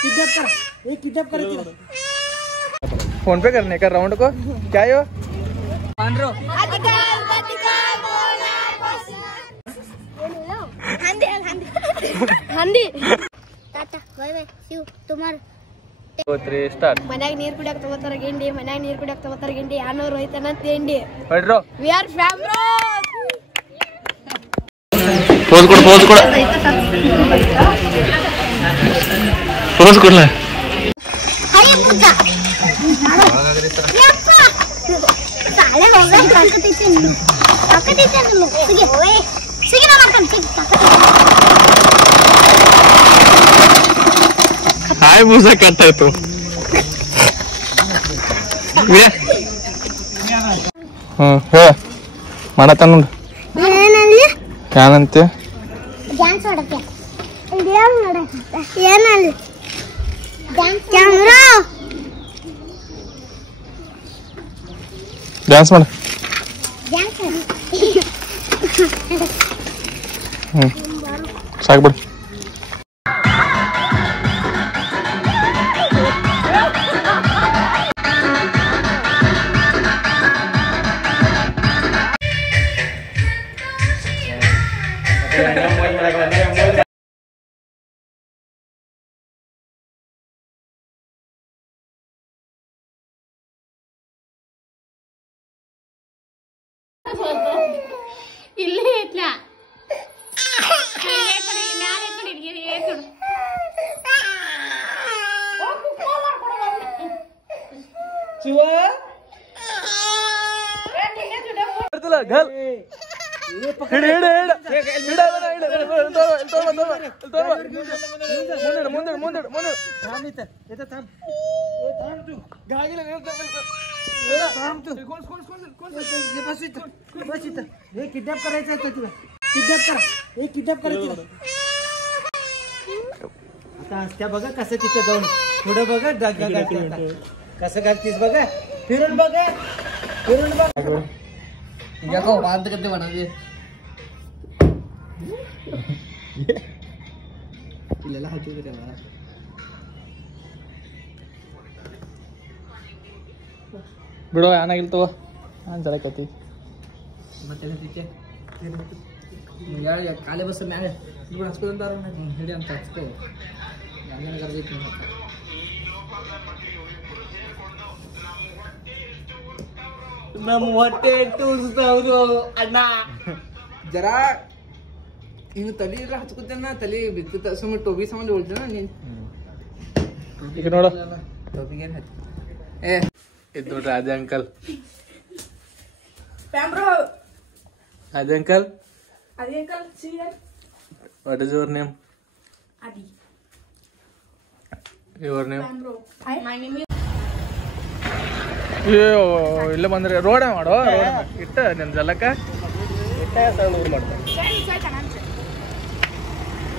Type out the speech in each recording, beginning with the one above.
Kidnap कर phone पे करने का राउंड को क्या है ಮನ್ಯಾಗ ನೀರ್ ಕುಡಿಯಾಕ ತಗೋತಾರ ಗಿಂಡಿ ಮನ್ಯಾಗ ನೀರ್ ಕುಡಿಯಾಕ ತಗೋತಾರ ಗಿಂಡಿ ಯಾನೂರು ಹೋಯ್ತಾನ ತಿಂಡಿ ವಿ ಆರ್ ಫ್ಯಾಮ್ರೋ ಪೋಸ್ ಕೊಡ್ಲ हाय मुझे करता है तो हे ಮಾಡತ್ತ ನೋಡು ಏನಂತೆ ಡ್ಯಾನ್ಸ್ ಆಡಕ್ಕೆ ಏನಲ್ಲಿ ಕ್ಯಾಮೆರಾ ಡ್ಯಾನ್ಸ್ ಮಾಡು ಸಾಕು ಬಿಡು ಇಲ್ಲೇ ಐತ್ಲ किडनैप करायचं आहे तुला किडनॅप करायचं आता त्या बघा कसं तिथं जाऊन पुढे बघा कसं घालतीस बघा फिरून बघा याको बांध करते बनावे इलेला हाती रे मला ಬಿಡೋ ಏನಾಗಿಲ್ಲ ತಗೋ ನಾನು ಜರಕತ್ತಿ ಮತ್ತೆ ತಿಕ್ಕೆ ಯಾರು ಕಾಲೇ ಬಸ್ ಮ್ಯಾಲೆ ನೀವು ಹಚ್ಕೊಂತಾರ ಹಿಡಿ ಅಂತ ಹಚ್ಕೋ ಯಾರಿಗಾನ ಕರೆದೈತಿ ನಮ್ಮ ಹೊಟ್ಟೆ ಟೂಸ್ದವರು ಅಣ್ಣ ಜರಾ ಇನ್ನು ತಲೆ ಎಲ್ಲ ಹಚ್ಕೊತೇನ ತಲೆ ಬಿತ್ತ ಸುಮ್ಮನೆ ಟೋಬಿ ಸಾಮಾನು ಹೊಳ್ತೇನ ನೀನು ಈಗ ನೋಡು ಟೋಬಿಗೆ ಹಚ್ಚ ಏ ಇದು ನೋಡ್ರಿ ಅದೇ ಅಂಕಲ್ ಅದೇ uncle what is your name Adi. Your name? My name is. ಅಯ್ಯೋ ಇಲ್ಲೇ ಬಂದ್ರೆ ರೋಡ್ ಮಾಡೋ ಇಟ್ಟ ನಿನ್ ಜಲಕ್ಕ ಇಟ್ಟ ಊರು ಮಾಡ್ತಾರೆ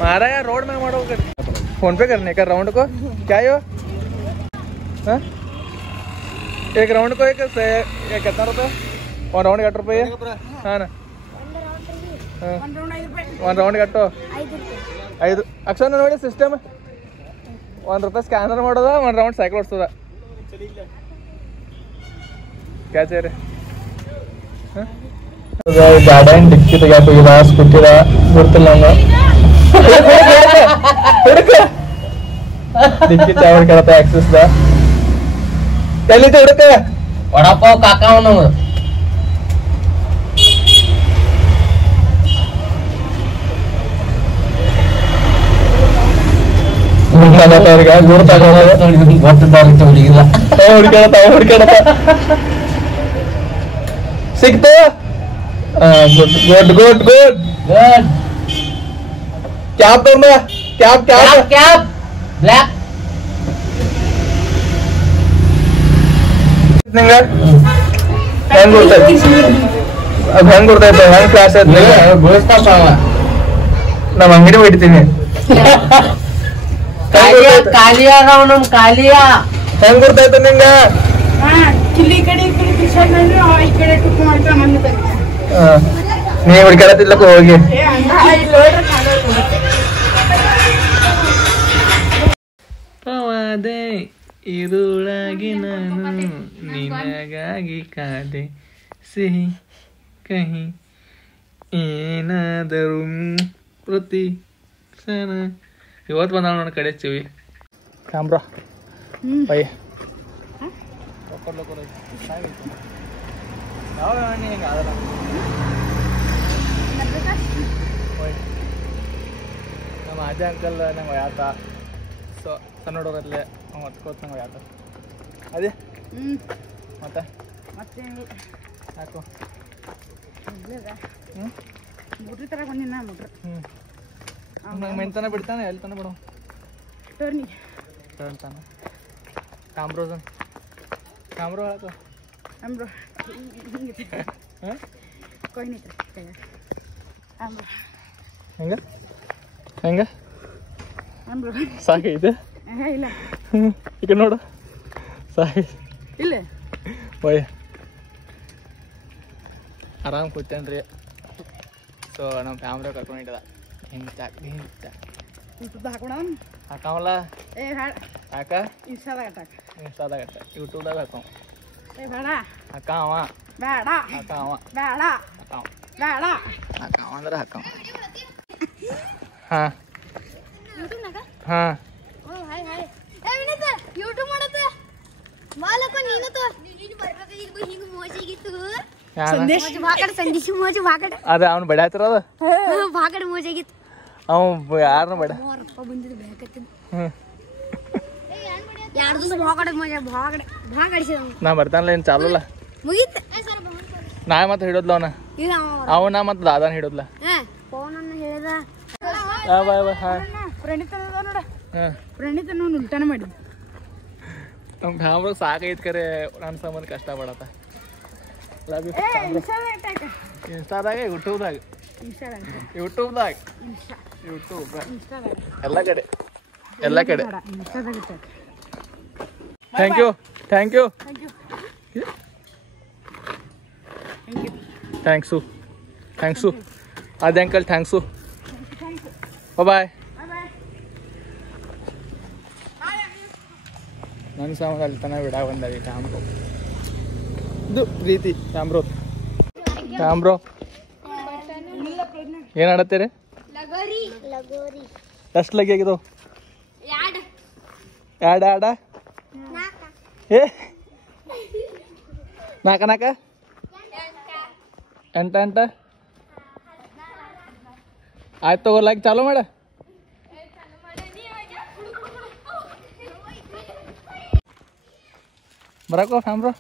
ಮಾರಾಯ रोड में मारो फोन पे करने का राउंड को क्या है हाँ एक राउंड को एक कितना रुपये वन राउंड कट रुपये हाँ ना वन राउंड कट्टो 5 ಅಕ್ಷರ ನೋಡಿ ಸಿಸ್ಟಮ್ ₹1 ಸ್ಕ್ಯಾನರ್ ಮಾಡೋದ 1 ರೌಂಡ್ ಸೈಕಲ್ ಓಡಿಸ್ತದ ಕ್ಯಾಚ್ ರೀ ಗಾಡಿ ಡಿಕ್ಕಿ ತೆಗ್ಯಾಕ ಹೋಗಿದ ಸ್ಕೂಟಿದ ಗೊತ್ತಿಲ್ಲ ಹುಡುಕ ಡಿಕ್ಕಿ ಚಾವಲ್ ಕೇಳತ್ತ ಆಕ್ಸಿಸ್ ದ ಎಲ್ಲಿತ್ತು ಹುಡುಕ ವಡಾಪಾವ್ ಕಾಕ ಅವನು ಸಿಕ್ತು good good good good cab ತಗೊಂಡ ಕ್ಯಾಬ್ ಕ್ಯಾಬ್ ಕ್ಯಾಬ್ ಬ್ಲ್ಯಾಕ್ ನಿಂಗ ಹೆಂಗ್ ಗೊತ್ತಾಯ್ತು ಹೆಂಗ್ ಗೊತ್ತಾಯ್ತು ಹೆಂಗ್ ಕ್ಲಾಸ್ ಆಯ್ತು ಗೋಸ್ತಾವ ನಮ್ಮ ಅಂಗಡಿ ಬಿಡ್ತೀನಿ ಕಾಲಿಯಾ ನಮ್ ಕಾಲಿಯಾ ಹೆಂಗ್ ಗೊತ್ತಾಯ್ತು ನಿಂಗ ನೀ ಹುಡ್ಕಾಡತಿಲ್ಲಕ್ಕ ಹೋಗಿ ಪವಾದೆ ಇರುಳಾಗಿ ನಾನು ನಿನಗಾಗಿ ಕಾದೆ ಸಿಹಿ ಕಹಿ ಏನಾದರೂ ಪ್ರತಿ ಕ್ಷಣ ಇವತ್ತು ಬಂದ ನೋಡಿ ಕಡೆ ಚಿವಿ ಕ್ಯಾಮ್ರಾ ಬೈ ಯಾವ ಹಿಂಗೆ ಅದಲ್ಲ ನಮ್ಮ ಅಜ್ಜ ಅಂಕಲ್ ನಂಗೆ ಒಯ್ಯಾತ ಸೊ ಸಣ್ಣ ಹುಡುಗರಲ್ಲೇ ಅವ್ನು ಹೊತ್ಕೋತ ನಂಗೆ ಒಯ್ಯಾತ ಅದೇ ಮತ್ತೆ ಸಾಕು ಮುಟ್ರಿ ತರ ಬಂದಿನ ಮುಟ್ರಿ ನಂಗೆ ಮೆಂತನ ಬಿಡ್ತಾನೆ ಎಲ್ಲಿ ತನ ಬಿಡು ಟರ್ನಿ ತಾನ ಕಾಮ್ರೋಸನ್ ಕಾಮ್ರೋ ಹೇಳತ್ತ ಅಂಬ್ರೋ ಹಾಂ ಕೊಯ್ನಿತ್ರ ಅಂಬ್ರೋ ಹೆಂಗ ಹೆಂಗ ಅಂಬ್ರೋ ಸಾಕೈತೆ ಇಲ್ಲ ಈಗ ನೋಡು ಸಾಕೈ ಇಲ್ಲ ಬೈ ಆರಾಮ್ ಕೂತೇನ್ರಿ ಸೊ ನಮ್ಮ ಫ್ಯಾಮ್ಲಿ ಕರ್ಕೊಂಡಿದ್ದದ ಹಿಂಗೆ ಯೂಟ್ಯೂಬ್ ಹಾಕೋಣ ಹಾಕಾವಲ್ಲ ಏ ಬೇಡ ಹಾಕ ಇನ್ಸ್ಟಾದಾಗ ಹಾಕ ಇನ್ಸ್ಟಾದಾಗ ಯೂಟ್ಯೂಬ್ದಾಗ ಹಾಕಾವ ಏ ಬೇಡ ಹಾಕಾವ ಬೇಡ ಹಾಕಾವ ಬೇಡ ಹಾಕಾವ ಬೇಡ ಹಾಕಾವ ಅಂದ್ರೆ ಹಾಕಾವ ಹಾಂ ಹಾಂ ಯೂಟ್ಯೂಬ್ ಮಾಡತ್ತ ಮಾಲಕ ನೀನತ್ತ ಹಿಂಗ ಮೋಜಿಗಿತ್ತು ಸಂದೇಶ್ ಭಾಗಡ ಸಂದೇಶ್ ಮೋಜಿ ಭಾಗಡ ಅದ ಅವ್ನು ಬಡ್ಯಾತಿರ ಅದ ಭಾಗಡ ಮೋಜಿಗಿತ್ತು ಅವ ಯಾರನ್ನ ಬಡ ಬಂದಿದ್ದು ಬೇಕತ್ತಿನ ಹ್ಞೂ ಎರಡು ದಿವಸ ಭಾಗಡ ಮೋಜ ಭಾಗಡ ಭಾಗಡಿಸಿದ ನಾ ಬರ್ತಾನಲ್ಲ ಏನು ಚಾಲಲ್ಲ ಮುಗೀತು ನಾ ಮತ್ತೆ ಹಿಡಿದ್ಲ ಅವನ ಇಲ್ಲ ಅವನ ಮತ್ತೆ ದಾದಾನ ಹಿಡಿದ್ಲ ಫೋನನ್ನು ಹೇಳಿದ ಬಾಯ್ ಬಾಯ್ ಹಾಂ ಪ್ರಣೀತನ ನೋಡ ಹಾಂ ಪ್ರಣೀತನ ಉಲ್ಟಾನ ಮಾಡಿದ್ದ ನಮ್ಮ ಫ್ಯಾಮ್ರಾಗ ಸಾಕೈತೆ ಕರೆ ನನ್ನ ಸಂಬಂಧ ಕಷ್ಟ ಪಡತ್ತ ಇನ್ಸ್ಟಾದಾಗ ಯೂಟ್ಯೂಬ್ದಾಗ ಯೂಟ್ಯೂಬ್ದಾಗ ಎಲ್ಲ ಕಡೆ ಎಲ್ಲ ಕಡೆ thank you thank you thanks thanks ಅದೇ ಅಂಕಲ್ ಥ್ಯಾಂಕ್ಸು ಬಾಯ್ ನನ್ನ ಸಾಮಾನು ಅಲ್ಲಿ ತನಕ ಬಿಡ ಬಂದಾಗಿ ಕ್ಯಾಮ್ರೋ ಇದು ಪ್ರೀತಿ ಕ್ಯಾಮ್ರೋ ಏನು ಆಡತ್ತೀರಿ ಎಷ್ಟು ಲಗಿ ಆಗಿದವು ಎರಡು ಆಡ ಏ ನಾಲ್ಕ ಎಂಟ ಆಯ್ತು ತಗೋ ಲೈಕ್ ಚಾಲು ಮಾಡ ಬರಕೋ ಕ್ಯಾಮ್ರಾ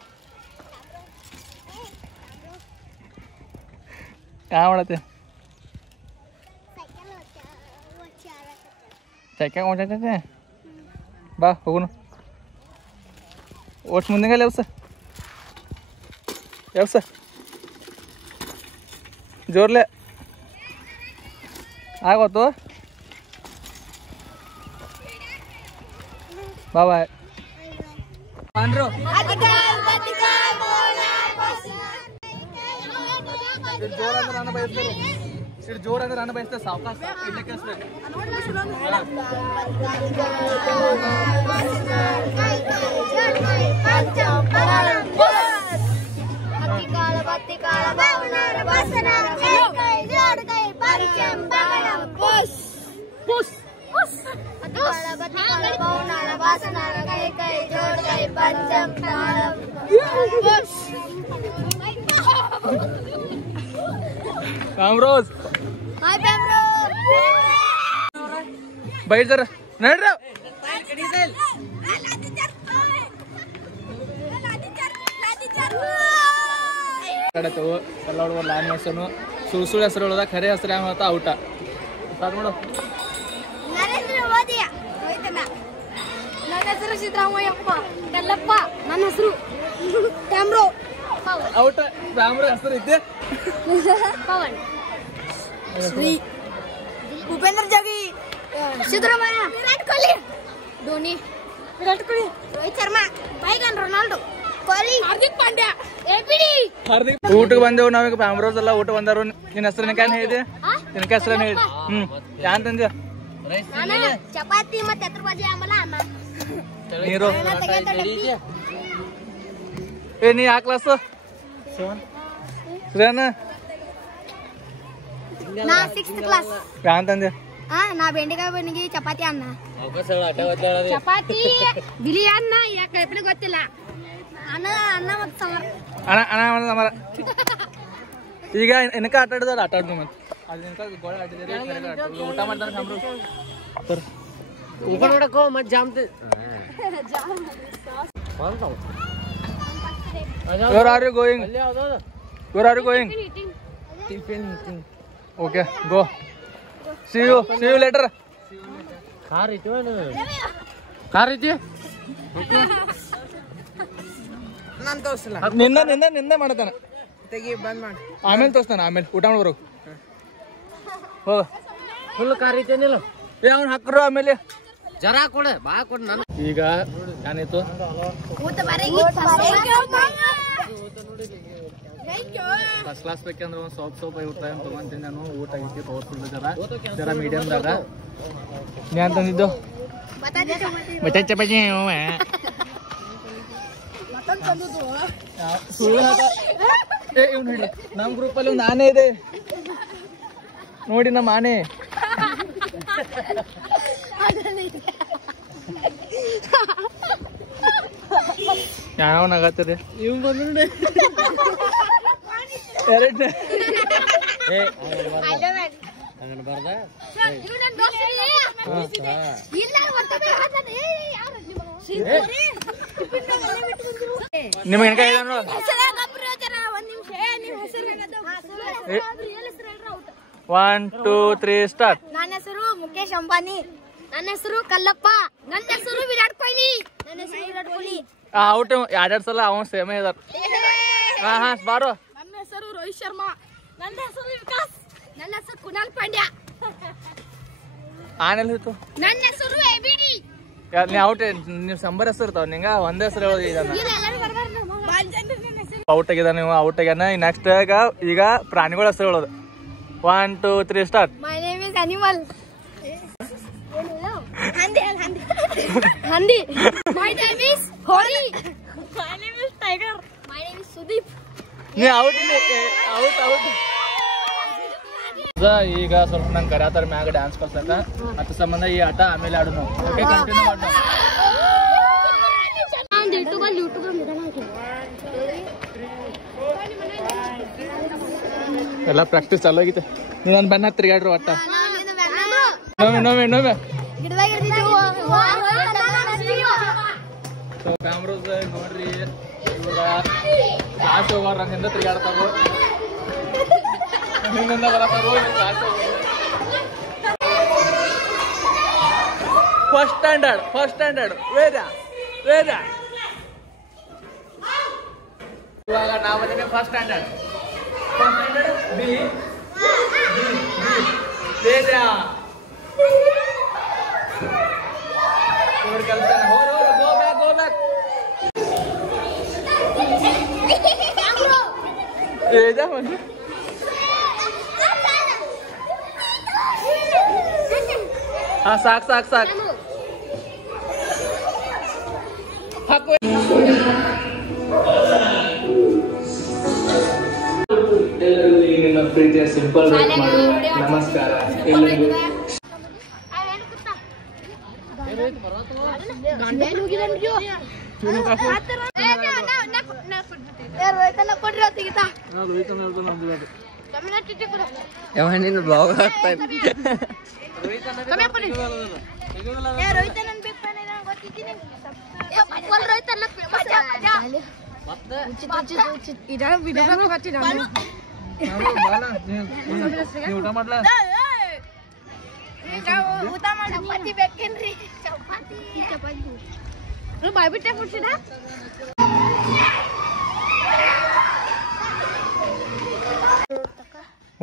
ಯಾವ ಮಾಡತ್ತೆ ಸೈಕಲ್ ಹೊಂಟೈತೆ ಬಾ ಹೋಗುನು ಒಟ್ಟು ಮುಂದಿಂಗಲ್ಲ ಎವ್ಸ ಜೋರ್ಲೆ ಆಗೋತು ಬಾಯ್ ಅಂದ್ರು ಜೋರ ಅಂದ್ರೆ ನಾನು ಬಯಸ್ತೇನೆ ಸಿಡ್ ಜೋರ ಅಂದ್ರೆ ನಾನು ಬಯಸ್ತೇನೆ ಸಾವಕಾಶ ಇಡ್ಲಿಕ್ಕೆ ಅಷ್ಟೇ ಕಾಮ್ರೋಸ್ ಬೈಟ್ ಜರ ನಡ್ರ ಕಡತವು ಎಲ್ಲ ಹುಡುಗರು ಲಾನ್ ಮಾಡ್ಸೋನು ಸುಳ್ಳು ಹೆಸರು ಹೇಳೋದ ಖರೆ ಹೆಸರು ಹೆಂಗೆ ಹೇಳ್ತಾ ಔಟ ಸ್ಟಾರ್ಟ್ ಮಾಡು ನನ್ನ ಹೆಸರು ಸಿದ್ದರಾಮಯ್ಯಪ್ಪ ಕಲ್ಲಪ್ಪ ನನ್ನ ಹೆಸರು ಕ್ಯಾಮ್ರೋ ಔಟ ಕ್ಯಾಮ್ರಾ ಹೆಸರು ಐತೆ ಪವನ್ ಶ್ರೀ ಭೂಪೇಂದ್ರ ಜಾಗಿ ಸಿದ್ದರಾಮಯ್ಯ ವಿರಾಟ್ ಕೊಹ್ಲಿ ಧೋನಿ ವಿರಾಟ್ ಕೊಹ್ಲಿ ರೋಹಿತ್ ಶರ್ಮಾ ಬೈಗನ್ ರೊನಾಲ್ಡೋ ಕೊಹ್ಲಿ ಹಾರ್ದಿಕ್ ಪಾಂಡ್ಯ ಎಪಿಡಿ ಹಾರ್ದಿಕ್ ಊಟಕ್ಕೆ ಬಂದೆವು ನಾವೀಗ ಫ್ಯಾಮ್ರೋಸ್ ಎಲ್ಲ ಊಟ ಬಂದರು ನಿನ್ನ ಹೆಸರು ಏನ್ ಹೇಳಿದೆ ನಿನ್ನ ಹೆಸರು ಹೇಳಿ ಯಾನ್ ತಂದೆ ಚಪಾತಿ ಮತ್ತೆ ಎತ್ರ ಬಾಜಿ ಆಮೇಲೆ ಅನ್ನ ನೀರು ಏ ನೀ ಯಾವ ಕ್ಲಾಸು ಶ್ರೇಯನ ನಾ 6th ಕ್ಲಾಸ್ ಯಾಂತಂದೆ ನಾ ಬೆಂಡೆಕಾಯಿ ಬನ್ನಿಗೆ ಚಪಾತಿ ಅನ್ನ ಚಪಾತಿ ಬಿಳಿ ಅನ್ನ ಯಾಕೆ ಗೊತ್ತಿಲ್ಲ ಅನ್ನ ಅನ್ನ ಮತ್ತೆ ಸಾಂಬಾರ್ ಅಣ್ಣ ಮರ ಈಗ ಏನಕ್ಕ ಆಟ ಆಡಿದವ್ರು ಆಟ ಆಡ್ದು ಮತ್ತೆ ಅದು ಗೋಳ ಆಡಿದ್ರೆ ಊಟ ಮಾಡ್ತಾನೆ ಸಾಂಬ್ರು ನೋಡಕ್ಕೋ ಮತ್ತೆ ಜಾಮ್ತಿ Where are you going? Where are you going? Okay, go. See you later. Car ಐತಿ ಕಾರ್ ಐತಿ ನಾನು ತೋರಿಸಲ್ಲ ನಿನ್ನೆ ಮಾಡತಾನ ತೆಗಿ ಬಂದ್ ಮಾಡಿ ಆಮೇಲೆ ತೋರಿಸ್ತಾನ ಆಮೇಲೆ ಊಟ ಮಾಡ್ಬರು ಹೋಗ ಫುಲ್ ಕಾರ್ ಐತೇನಿಲ್ಲ ಅವ್ನು ಹಾಕ್ರು ಆಮೇಲೆ ಜರ ಕೊಡ ಬಾ ಕೊಡ ನಾನು ಈಗ ಏನಾಯ್ತು ಫಸ್ಟ್ ಕ್ಲಾಸ್ ಬೇಕಂದ್ರೆ ಒಂದು ಸೋಪ್ ಊಟ ತಗೊಂತೀನಿ ನಾನು ಊಟ ಆಗೈತಿ ಪವರ್ಫುಲ್ ಜರ ಮೀಡಿಯಮ್ದಾಗ ನೀ ಅಂತಂದಿದ್ದು ಮತ್ತೆ ಚಪಾತಿ ನಮ್ಮ ಗ್ರೂಪಲ್ಲಿ ಒಂದು ಆನೆ ಇದೆ ನೋಡಿ ನಮ್ಮ ಆನೆ ಯಾವ ನಗತ್ತೀರಿ ಇವ್ ಬಂದ್ರೆ ಎರಡನೇ ಬರ್ದ ನಿಮಗೆ 1 2 3 ಸ್ಟಾರ್ಟ್. ನನ್ನ ಹೆಸರು ಮುಖೇಶ್ ಅಂಬಾನಿ. ನನ್ನ ಹೆಸರು ಕಲ್ಲಪ್ಪ. ನನ್ನ ಹೆಸರು ವಿರಾಟ್ ಕೊಹ್ಲಿ. ಔಟ್ 2 ಸಲ ಅವನು ಸೇಮೇ ಇದಾರ. ಹಾ ಬಾರೋ. ನನ್ನ ಹೆಸರು ರೋಹಿತ್ ಶರ್ಮಾ. ನನ್ನ ಹೆಸರು ವಿಕಾಸ್. ನನ್ನ ಹೆಸರು ಕುನಾಲ್ ಪಾಂಡ್ಯ. ಆನೆಲ್ಲ ಇತ್ತು. ನನ್ನ ಹೆಸರು ಎಬಿಡಿ. ನೀ ಔಟ್ ನೀವು ಸಂಬರ ಹೆಸರು ಇರ್ತಾವ ನಿಂಗ ಒಂದೇ ಹೆಸರು ಹೇಳೋದು ಈಗ ಔಟ್ ಆಗಿದ ನೀವು ಔಟ್ ಆಗ್ಯಾನ. ನೆಕ್ಸ್ಟ್ ಈಗ ಪ್ರಾಣಿಗಳ ಹೆಸರು ಹೇಳೋದು. 1 2 3 start. My name is animal. Handi. My name is Hori. My name is Tiger. My name is Sudeep. ನೀ ಔಟ್ ಈಗ ಸ್ವಲ್ಪ ನಂಗೆ ಕರ್ಯಾತಾರ ಮ್ಯಾಗ ಡ್ಯಾನ್ಸ್ ಕಲ್ಸಕ ಅದ್ರ ಸಂಬಂಧ ಈ ಆಟ ಆಮೇಲೆ ಆಡು ನಾವು. ಓಕೆ ಕಂಟಿನ್ಯೂ ಮಾಡೋಣ. ಎಲ್ಲ ಪ್ರಾಕ್ಟೀಸ್ ಚಾಲು ಆಗೈತೆ. ನೀವು ನನ್ನ ಬೆನ್ನ ತಿರ್ಗಾಡ್ರು ಒಟ್ಟ ನೋವೆ ಕ್ಯಾಮ್ರಾಸ್ ನೋಡ್ರಿ ಇವಾಗ ಆಚೆ ಹೋಗೋರು ನನ್ನಿಂದ ತಿರ್ಗಾಡ್ತಾರೋ ನಿನ್ನಿಂದ ಬರತ್ತಾರೋ ಫಸ್ಟ್ ಸ್ಟ್ಯಾಂಡರ್ಡ್ ವೇದ ಇವಾಗ ನಾವು ಬಂದಿದ್ದೆ ಫಸ್ಟ್ ಸ್ಟ್ಯಾಂಡರ್ಡ್ ಬಿ ವೇದ ಕಲ್ತಾನೆ ಗೋ ಬ್ಯಾಕ್ ವೇದ ಬಂದು ಹಾ ಸಾಕು ಹಾಕು. ಎಲ್ಲರಿಗೂ ಈಗಿನ ಪ್ರೀತಿಯ ಸಿಂಪಲ್ ನಮಸ್ಕಾರ ಎಲ್ಲರಿಗೂ. ಬ್ಲಾಗ್ ಆಗ್ತಾ ಊಟ ಮಾಡ್ಲಾ ಊಟ ಮಾಡಿ ಚಪಾತಿ ಬೇಕೇನ್ರಿ? ಚಪಾತಿ ಬಾಯ್ಬಿಟ್ಟೆ ಕೊಡ್ಸಿದ.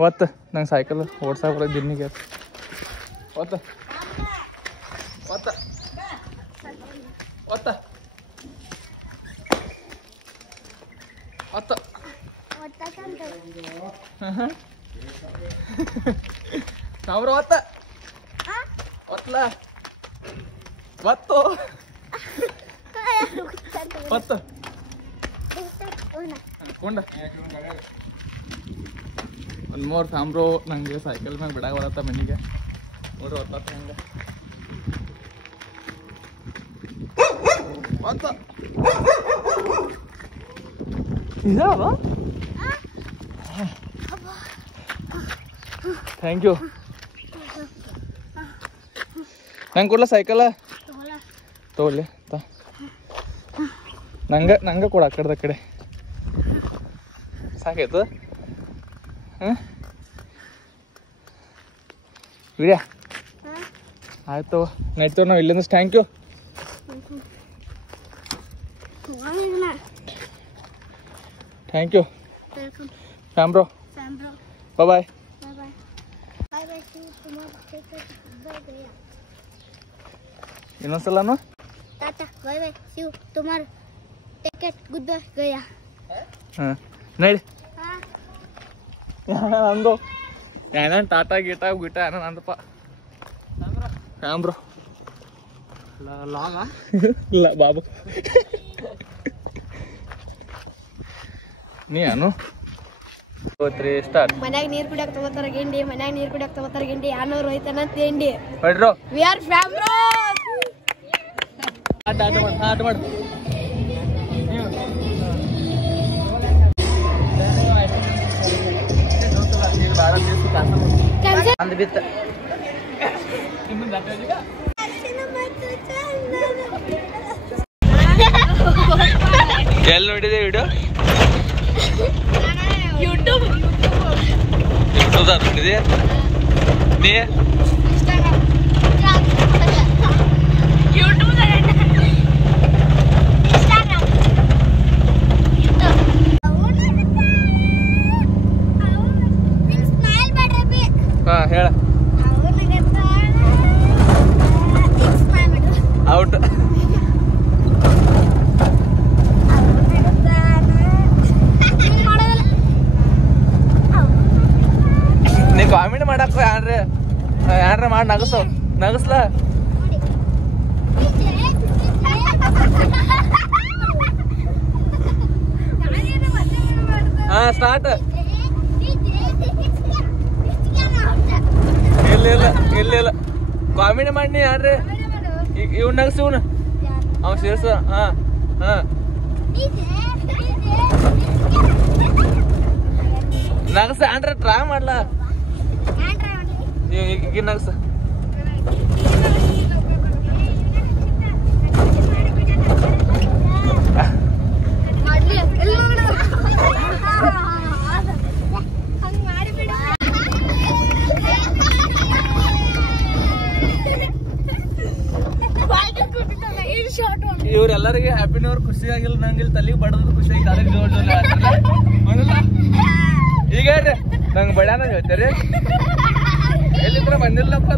ಒತ್ತ ನಂಗೆ ಸೈಕಲ್ ಓಡ್ಸಾಕ ಬರೋದು ಜಿನ್ನಿಗೆ ಒತ್ತ ಸಾವಿರ ಒತ್ತು ಹತ್ತ ಕೊಂಡ ಒಂದು ಮೂರು ಸಾಂಬ್ರು ನಂಗೆ ಸೈಕಲ್ ಮ್ಯಾಗ ಬಿಡಾಗ ಬರತ್ತ ಮನೆಗೆ ನೋಡ್ರಿ ಹೊತ್ತ ಹಂಗ ಇದಾವ ಥ್ಯಾಂಕ್ ಯು ನಂಗೆ ಕೊಡ್ಲ ಸೈಕಲ ತಗೊಳ್ಳಿ ನಂಗೆ ಕೊಡ ಆ ಕಡೆ ಸಾಕಾಯ್ತು ಹಾಂ ವಿಡಿಯಾ ಆಯ್ತು ನೈಟ್ ನಾವು ಇಲ್ಲಿಂದ thank you thank you fam bro bye ಇನ್ನೊಂದ್ಸಲನು tata bye bye see you तुम्हारा टिकट गुड बाय गया ಹಾಂ ನಡಿ ನಂದು ಏನೇನು ಟಾಟಾ ಗೀಟಾ ಗೀಟಾ ಏನೋ ನಂದಪ್ಪ ಕ್ಯಾಮ್ರೋ ಲಾಗ ಇಲ್ಲ ಬಾಬು ನೀ ಏನು ಸ್ಟಾರ್ಟ್ ಮನ್ಯಾಗ ನೀರು ಕುಡಿಯಕ್ಕೆ ತಗೋತಾರ ಗಿಂಡಿ ಮನ್ಯಾಗ ನೀರು ಕುಡಿಯಕ್ಕೆ ತಗೋತಾರ ಗಿಂಡಿ ಯಾನೂರು ಹೋಯ್ತಾನ ತಿಂಡಿ ಹೊಡ್ರೋ ವಿ ಆರ್ ಫ್ಯಾಮ್ರೋ ಆಟ ಮಾಡು ಅಂದ್ ಬಿತ್ತ ಎಲ್ಲಿ ನೋಡಿದೆ ವಿಡಿಯೋ ಯೂಟ್ಯೂಬ್ ನೋಡಿದೆ ನೀ ಹಾಂ ಹೇಳ ಔಟ್ ನೀ ಕಾಮಿಡಿ ಮಾಡಕ್ಕ ಯಾರ ಮಾಡಿ ನಗಸ್ಲ ಹಾ ಸ್ಟಾರ್ಟ್ ಇಲ್ಲ ಕಾಮಿಡಿ ಮಾಡಿ ಯಾರ್ರಿ ಇವ್ ನಗಸ್ ಇವನು ಅವ ಸೇರ್ಸ ಹಾ ನಗಸ ಅಂದ್ರ ಟ್ರೈ ಮಾಡ್ಲ ಈಗ ನಗಸ ಇವ್ರೆಲ್ಲರಿಗೆ ಹ್ಯಾಪಿ ನ್ಯೂ ಇಯರ್ ಖುಷಿ ಆಗಿಲ್ಲ ನಂಗೆ ಇಲ್ಲಿ ತಲೆಗೆ ಬಡದ್ರು ಖುಷಿ ಆಗಿ ಅದಕ್ಕೆ ಜೋರ್ ಈಗ ಹೇಳ್ರಿ ನಂಗೆ ಬಡ್ಯಾನ ಹೇಳ್ತೀರಿ ಎಲ್ಲಿದ್ರ ಬಂದಿಲ್ಲಪ್ಪ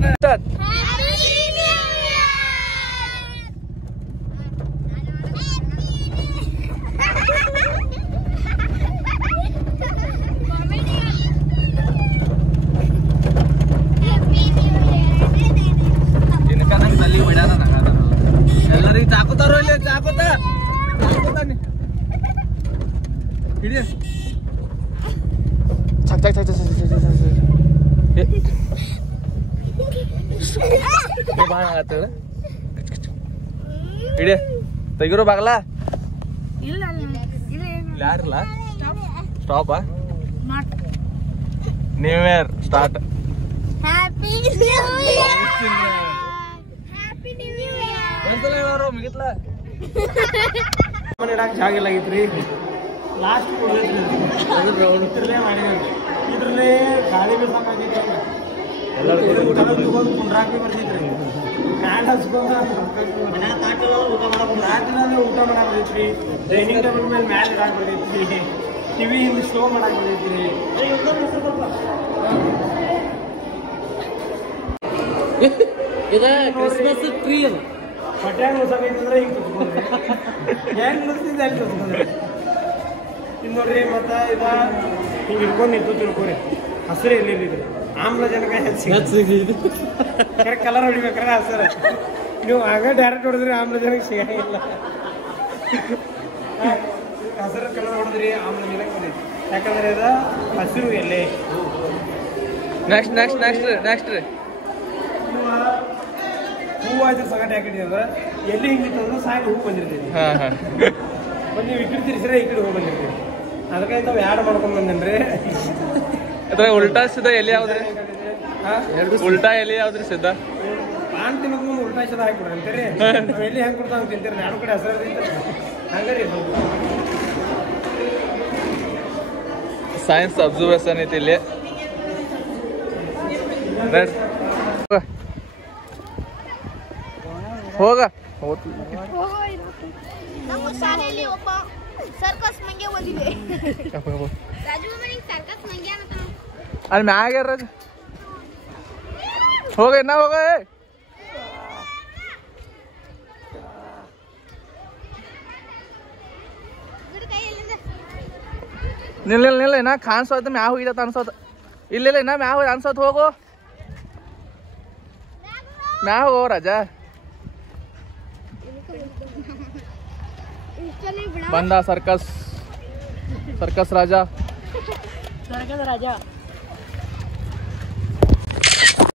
ಇನ್ಕ ನಂಗೆ ತಲೆಗೆ ಬಡ್ಯಾನ ಎಲ್ಲರಿಗೆ ಚಾಕುತಾರೋ ಇಲ್ಲಿ ಚಾಕುತಾನಿ ಹಿಡಿಯ ಚಕ್ ಬಾಳ ಆಗತ್ತ ಹಿಡಿಯ ತೆಗಿರೋ ಬಾಗಲ ಯಾರಿಲ್ಲ stop new year start happy new year happy new year ಒಂದ್ಸಲ ಹೇಳೋರು ಮುಗಿತ್ಲ ಮನೆ ಇಡಕ್ಕೆ ಜಾಗ ಇಲ್ಲ ಆಗಿತ್ರಿ ಲಾಸ್ಟ್ ಇದ್ರಲ್ಲೇ ಮಾಡಿದ್ರಿ ಇದ್ರಲ್ಲೇ ಗಾಳಿ ಬೀಳ್ಸಕ್ಕಾಗೈತಿ ತಗೊಂಡು ಕುಂಡ್ರಾಕಿ ಬರ್ತಿದ್ರಿ ಫ್ಯಾನ್ ಹಚ್ಕೊಂಡ ಊಟ ಮಾಡಕ್ ಬರ್ತೈತ್ರಿ ಡೈನಿಂಗ್ ಟೇಬಲ್ ಮೇಲೆ ಮ್ಯಾಲೆ ಇಡಕ್ ಬರ್ತೈತ್ರಿ ಟಿವಿ ಹಿಂದೆ ಶೋ ಮಾಡಕ್ ಬರ್ತೈತ್ರಿ ಇದ ಕ್ರಿಸ್ಮಸ್ ಟ್ರೀ ಅದು ಹೊಟ್ಯಾಗ ಮುಸಾಕೈತಂದ್ರೆ ಹಿಂಗೆ ತುಚ್ಕೊಂಡ್ರಿ ಹೆಂಗ್ ಮುಗಿಸಿದ ಹೆಂಗೆ ತುಚ್ಕೊಂಡ್ರಿ ಇನ್ನು ನೋಡ್ರಿ ಮತ್ತೆ ಇದ ಹಿಂಗೆ ಹಿಡ್ಕೊಂಡು ನಿಂತು ತಿಳ್ಕೊರಿ ಹಸಿರು ಎಲ್ಲಿದ್ರಿ ಆಮ್ಲಜನಕ ಹೆಚ್ಚಿಗೆ ಕರೆಕ್ಟ್ ಕಲರ್ ಹೊಡಿಬೇಕ್ರೆ ಹಸಿರು ನೀವು ಆಗ ಡೈರೆಕ್ಟ್ ಹೊಡೆದ್ರಿ ಆಮ್ಲಜನಕ ಸಿಗಂಗಿಲ್ಲ ಹಸಿರು ಕಲರ್ ಹೊಡೆದ್ರಿ ಆಮ್ಲ ನೀರಾಗ ಬಂದೈತಿ ಯಾಕಂದ್ರೆ ಇದು ಹಸಿರು ಎಲೆ ನೆಕ್ಸ್ಟ್ ನೆಕ್ಸ್ಟ್ ನೆಕ್ಸ್ಟ್ ನೆಕ್ಸ್ಟ್ ರೀ ಹೂವು ಆಯ್ತು ಸಂಗಟ ಯಾಕಿಟ್ಟಿದೆ ಅಂದ್ರೆ ಎಲ್ಲಿ ಹಿಂಗಿತ್ತು ಅಂದ್ರೆ ಸಾಯಂಕಾಲ ಹೂವು ಬಂದಿರ್ತೀವಿ ಹಾಂ ಹಾಂ ನೀವು ಈ ಕಡೆ ತಿರ್ಸಿದ್ರೆ ಈ ಕಡೆ ಹೂವು ಬಂದಿರ್ತೀವಿ ಅದಕ್ಕೆ ನಾವು ಯಾಡ್ ಮಾಡ್ಕೊಂಡ್ ಬಂದೇನ್ರಿ ಅದ್ರ ಉಲ್ಟಾ ಸಿದ್ಧ ಎಲ್ಲಿ ಯಾವ್ದ್ರಿ ಉಲ್ಟಾ ಎಲ್ಲಿ ಯಾವ್ದ್ರಿ ಸಿದ್ಧ ಪಾನ್ ತಿನ್ನೋದು ಮುಂದೆ ಉಲ್ಟಾ ಸದ ಹಾಕಿಬಿಡ್ರಿ ಅಂತೀರಿ ನಾವು ಎಲ್ಲಿ ಹೆಂಗೆ ಕೊಡ್ತಾ ಹಂಗೆ ತಿಂತೀರಿ ಎರಡು ಕಡೆ ಹಸಿರು ಹಂಗಾರಿ ಸೈನ್ಸ್ ಅಬ್ಸರ್ವೇಷನ್ ಐತಿ ಇಲ್ಲಿ ಹೋಗ ನಮ್ಮ ಶಾಲೆಯಲ್ಲಿ ಒಬ್ಬ ಸರ್ಕಸ್ ಮಂಗೆ ಓದಿದೆ ರಾಜು ಮನೆಗೆ ಸರ್ಕಸ್ ಮಂಗೆ ಅಂತ ಅಲ್ಲಿ ಮ್ಯಾಗ ರಾಜ ಹೋಗ ಇನ್ನ ಹೋಗ ನಿಲ್ಲ ನಿಲ್ಲ ಇನ್ನ ಕಾಣಿಸೋದು ಮ್ಯಾಗ ಹೋಗಿದ ಅನ್ಸೋದು ಇಲ್ಲ ಇನ್ನ ಮ್ಯಾಗ ಹೋಗಿ ಅನ್ಸೋದು ಹೋಗು ಮ್ಯಾಗ ಹೋಗೋ ರಾಜ ಬಂದ ಸರ್ಕಸ್ ಸರ್ಕಸ್ ರಾಜ ಸರ್ಕಸ್ ರಾಜ